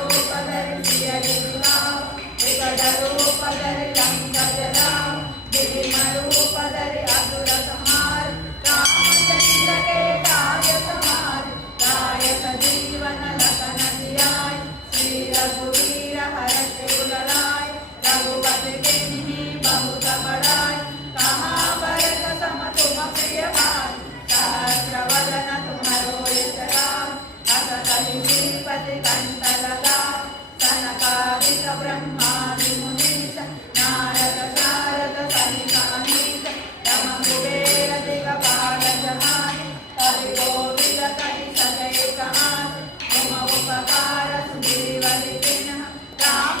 रूपधरि सियहि दुलाव विकट रूपधरि लंक जलाव भीम रूपधरि असुर संहार रामचंद्र के काज सवार लायक जीवन लखन जियाय श्री रघुवीर हरषि उर लाय रघुपति कीन्ही बहुत बड़ाई कहाँ भरत सम तुम प्रिय भाई सहस्र वदन तुम्हरो यश गान अस कहि श्रीपति कंठ लगान सनकादिक ब्रह्मादि मुनीश नारद शारद सहित अनीश यम कुबेर दिगपाल जहान हरि गोविंद कहि सजय कहान तुम उपकार सुग्रीव विपिन राम